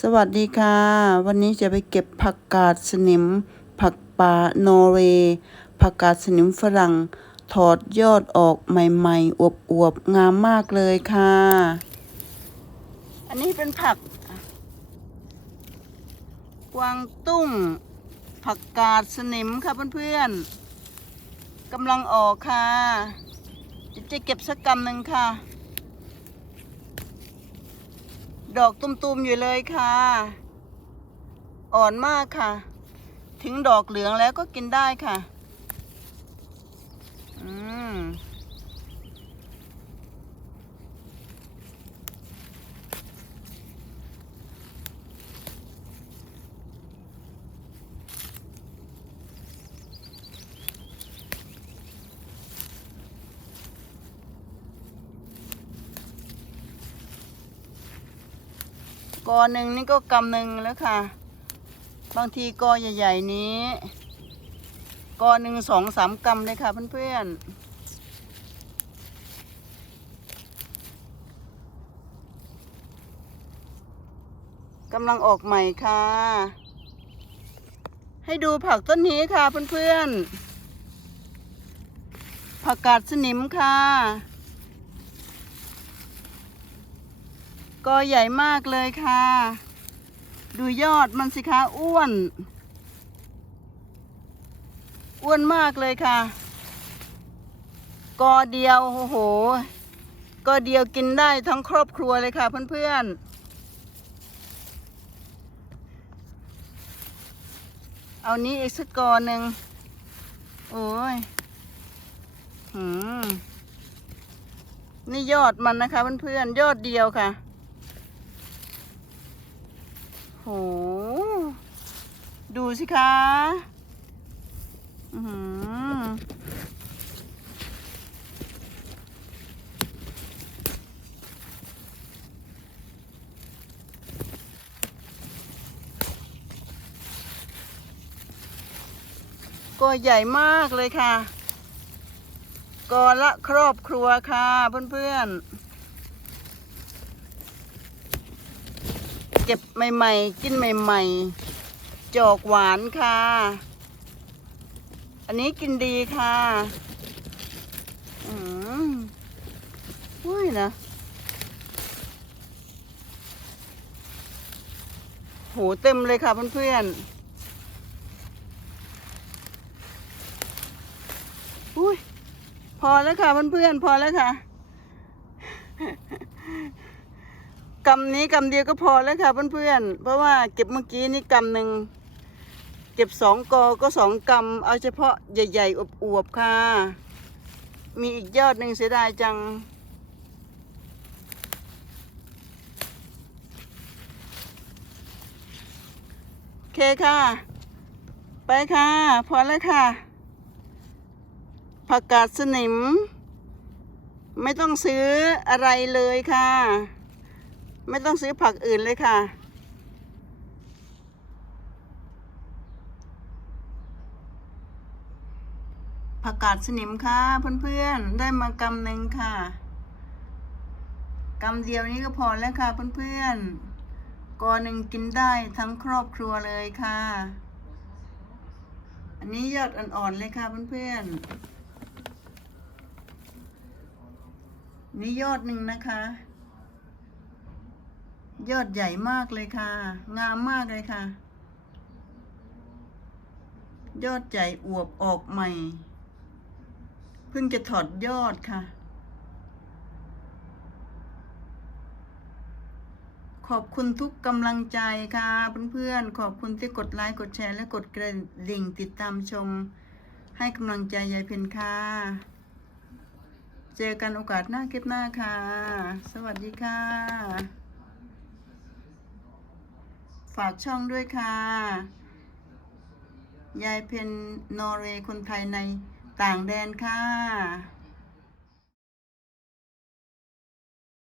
สวัสดีค่ะ วันนี้จะไปเก็บผักกาดสนิม ผักป่านอร์เวย์ผักกาดสนิมฝรั่ง ถอดยอดออกใหม่ๆ อวบๆ งามมากเลยค่ะ อันนี้เป็นผัก กวางตุ้ง ผักกาดสนิมค่ะเพื่อนๆกำลังออกค่ะ จะเก็บสักกำหนึ่งค่ะ ดอกตุ่มๆอยู่เลยค่ะ อ่อนมากค่ะ ถึงดอกเหลืองแล้วก็กินได้ค่ะ อืม กอหนึ่งนี่ก็กำหนึ่งแล้วค่ะ บางทีกอใหญ่ ๆ นี้ กอหนึ่งสองสามกำเลยค่ะเพื่อนๆกำลังออกใหม่ค่ะ ให้ดูผักต้นนี้ค่ะเพื่อนๆ ผักกาดสนิมค่ะ กอใหญ่มากเลยค่ะ ดูยอดมันสิคะอ้วน อ้วนมากเลยค่ะ กอเดียวโอ้โห กอเดียวกินได้ทั้งครอบครัวเลยค่ะเพื่อนๆ เอานี้อีกสักกอหนึ่งโอ้ยหืมนี่ยอดมันนะคะเพื่อนๆยอดเดียวค่ะ โห ดูสิคะอือก็ใหญ่มากเลยค่ะกอละครอบครัวค่ะเพื่อนๆ เก็บใหม่ๆ กินใหม่ๆ จอกหวานค่ะ อันนี้กินดีค่ะอืมอุ้ยนะโหเต็มเลยค่ะเพื่อนๆอุ้ยพอแล้วค่ะเพื่อนๆพอแล้วค่ะ กำนี้กำเดียวก็พอแล้วค่ะเพื่อนๆ เพราะว่าเก็บเมื่อกี้นี่กำหนึ่งเก็บสองกอก็สองกำเอาเฉพาะใหญ่ๆอวบๆค่ะ มีอีกยอดหนึ่งเสียดายจัง โอเคค่ะ ไปค่ะ พอแล้วค่ะ ผักกาดสนิม ไม่ต้องซื้ออะไรเลยค่ะ ไม่ต้องซื้อผักอื่นเลยค่ะ ผักกาดสนิมค่ะเพื่อนๆ ได้มากำหนึ่งค่ะ กำเดียวนี้ก็พอแล้วค่ะเพื่อนๆกอหนึ่งกินได้ทั้งครอบครัวเลยค่ะ อันนี้ยอดอ่อนๆเลยค่ะเพื่อนๆนี่ยอดหนึ่งนะคะ ยอดใหญ่มากเลยค่ะ งามมากเลยค่ะ ยอดใหญ่อวบออกใหม่ เพิ่งจะถอดยอดค่ะ ขอบคุณทุกกำลังใจค่ะเพื่อนๆ ขอบคุณที่กดไลค์กดแชร์และกดกระดิ่งติดตามชม ให้กำลังใจยายเพนค่ะ เจอกันโอกาสหน้าคลิปหน้าค่ะ สวัสดีค่ะ ฝากช่องด้วยค่ะ ยายเพนนอร์เวย์คนไทยในต่างแดนค่ะ